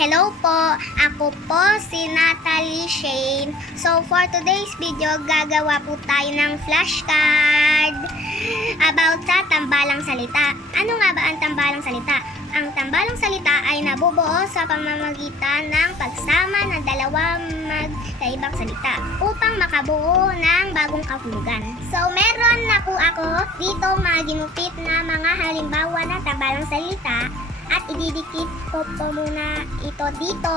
Hello po, ako po si Natalie Shane. So for today's video, gagawa po tayo ng flashcard about sa tambalang salita. Ano nga ba ang tambalang salita? Ang tambalang salita ay nabubuo sa pamamagitan ng pagsama ng dalawang magkaibang salita upang makabuo ng bagong kahulugan. So meron na po ako dito mga ginupit na mga halimbawa ng tambalang salita at ididikit ko po muna ito dito.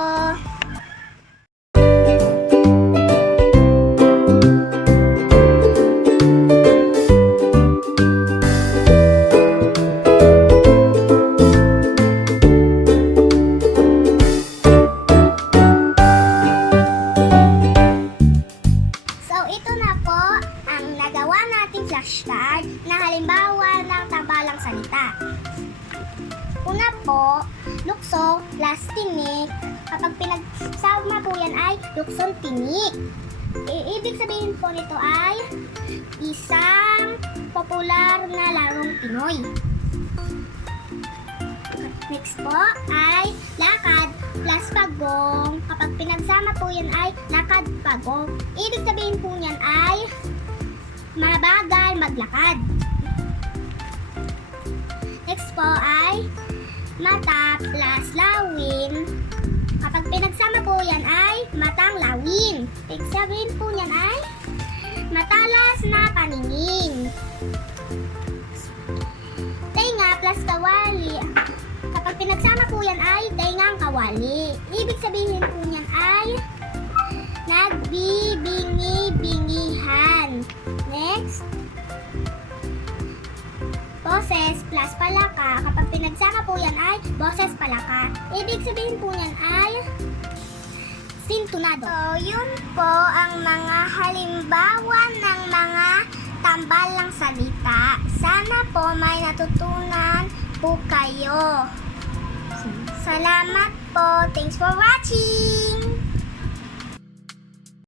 So ito na po ang nagawa nating flashcard na halimbawa ng tambalang salita. Una po, lukso plus tinik. Kapag pinagsama po yan ay luksong tinik. Ibig sabihin po nito ay isang popular na larong Pinoy. Next po ay lakad plus pagong. Kapag pinagsama po yan ay lakad-pagong. Ibig sabihin po niyan ay mabagal maglakad. Next po ay mata plus lawin. Kapag pinagsama po yan ay matang lawin. Ibig sabihin po yan ay matalas na paningin. Tenga plus kawali. Kapag pinagsama po yan ay tengang kawali. Ibig sabihin po yan ay nagbibingi-bingihan. Next, boses plus palaka. Kapag pinagsama po yan ay boses palaka. Ibig sabihin po yan ay sintunado. So, yun po ang mga halimbawa ng mga tambalang salita. Sana po may natutunan po kayo. Salamat po. Thanks for watching!